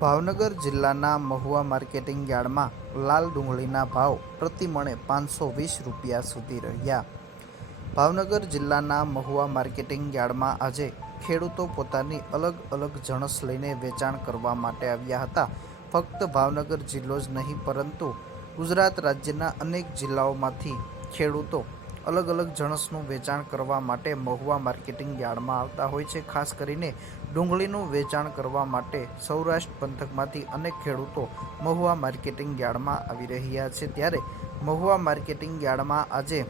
ભાવનગર જિલ્લાના મહુવા માર્કેટિંગ યાર્ડમાં લાલ ડુંગળીના ભાવ પ્રતિ મણે 520 રૂપિયા સુધી રહ્યા। ભાવનગર જિલ્લાના મહુવા માર્કેટિંગ યાર્ડમાં આજે ખેડૂતો પોતાની અલગ અલગ જણસ લઈને વેચાણ કરવા માટે આવ્યા હતા। ફક્ત ભાવનગર જિલ્લો જ નહીં પરંતુ ગુજરાત રાજ્યના અનેક જિલ્લાઓમાંથી ખેડૂતો અલગ અલગ જણસનું વેચાણ કરવા માટે મહુવા માર્કેટિંગ યાર્ડમાં આવતા હોય છે। ખાસ કરીને ડુંગળીનું વેચાણ કરવા માટે સૌરાષ્ટ્ર પંથકમાંથી અનેક ખેડૂતો મહુવા માર્કેટિંગ યાર્ડમાં આવી રહ્યા છે। ત્યારે મહુવા માર્કેટિંગ યાર્ડમાં આજે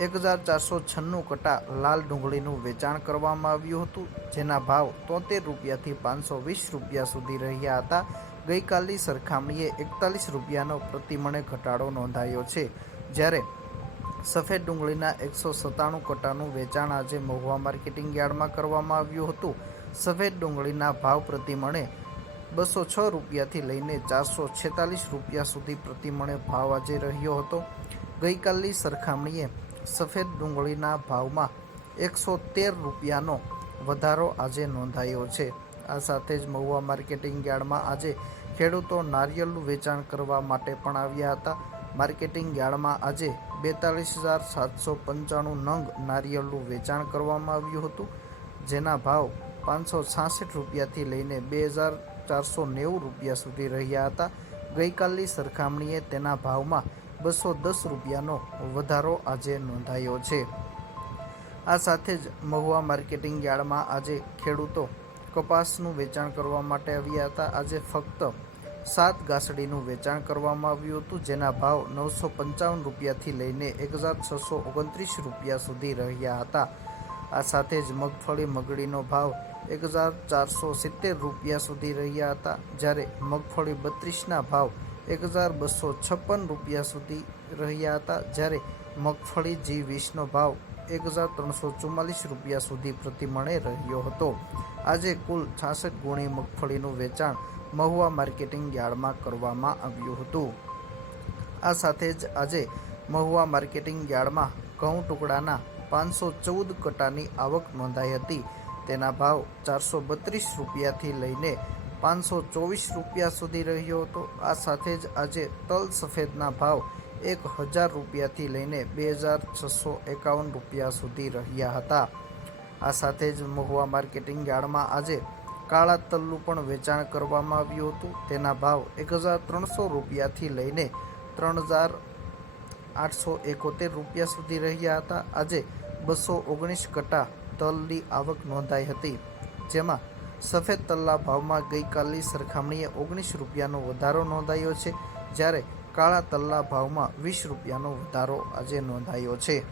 1496 કટા લાલ ડુંગળીનું વેચાણ કરવામાં આવ્યું હતું, જેના ભાવ 73 રૂપિયાથી 520 રૂપિયા સુધી રહ્યા હતા। ગઈકાલની સરખામણીએ 41 રૂપિયાનો પ્રતિ મણે ઘટાડો નોંધાયો છે। જ્યારે સફેદ ડુંગળીના 197 કટાનું વેચાણ આજે મહુવા માર્કેટિંગ યાર્ડમાં કરવામાં આવ્યું હતું। સફેદ ડુંગળીના ભાવ પ્રતિ મણે 206 રૂપિયાથી લઈને 446 રૂપિયા સુધી પ્રતિ મણે ભાવ આજે રહ્યો હતો। ગઈકાલની સરખામણીએ સફેદ ડુંગળીના ભાવમાં 113 રૂપિયાનો વધારો આજે નોંધાયો છે। આ સાથે જ મહુવા માર્કેટિંગ યાર્ડમાં આજે ખેડૂતો નારિયેળનું વેચાણ કરવા માટે પણ આવ્યા હતા। માર્કેટિંગ યાર્ડમાં આજે 42,795 નંગ નારિયેળનું વેચાણ કરવામાં આવ્યું હતું, જેના ભાવ 566 રૂપિયાથી લઈને 2,490 રૂપિયા સુધી રહ્યા હતા। ગઈકાલની સરખામણીએ તેના ભાવમાં 210 રૂપિયાનો વધારો આજે નોંધાયો છે। આ સાથે જ મહુવા માર્કેટિંગ યાર્ડમાં આજે ખેડૂતો કપાસનું વેચાણ કરવા માટે આવ્યા હતા। આજે ફક્ત 7 ગાંસડીનું વેચાણ કરવામાં આવ્યું હતું, જેના ભાવ 955 રૂપિયાથી લઈને 1,629 રૂપિયા સુધી રહ્યા હતા। આ સાથે જ મગફળી મગડીનો ભાવ 1,470 રૂપિયા સુધી રહ્યા હતા, જ્યારે મગફળી 32ના ભાવ 1,256 રૂપિયા સુધી રહ્યા હતા, જ્યારે મગફળી G20નો ભાવ 1,344 રૂપિયા સુધી પ્રતિ મણે રહ્યો હતો। આજે કુલ 66 ગુણી મગફળીનું વેચાણ મહુવા માર્કેટિંગ યાર્ડમાં કરવામાં આવ્યું હતું। આ સાથે જ આજે મહુવા માર્કેટિંગ યાર્ડમાં ઘઉં ટુકડાના 514 કટાની આવક નોંધાઈ હતી। તેના ભાવ 432 રૂપિયાથી લઈને 524 રૂપિયા સુધી રહ્યો હતો। આ સાથે જ આજે તલ સફેદના ભાવ 1,000 રૂપિયાથી લઈને 2,651 રૂપિયા સુધી રહ્યા હતા। આ સાથે જ મહુવા માર્કેટિંગ યાર્ડમાં આજે કાળા તલનું પણ વેચાણ કરવામાં આવ્યું હતું। તેના ભાવ 1,300 રૂપિયાથી લઈને 3,871 રૂપિયા સુધી રહ્યા હતા। આજે 219 કટા તલની આવક નોંધાઈ હતી, જેમાં સફેદ તલના ભાવમાં ગઈકાલની સરખામણીએ 19 રૂપિયાનો વધારો નોંધાયો છે, જ્યારે કાળા તલના ભાવમાં 20 રૂપિયાનો વધારો આજે નોંધાયો છે।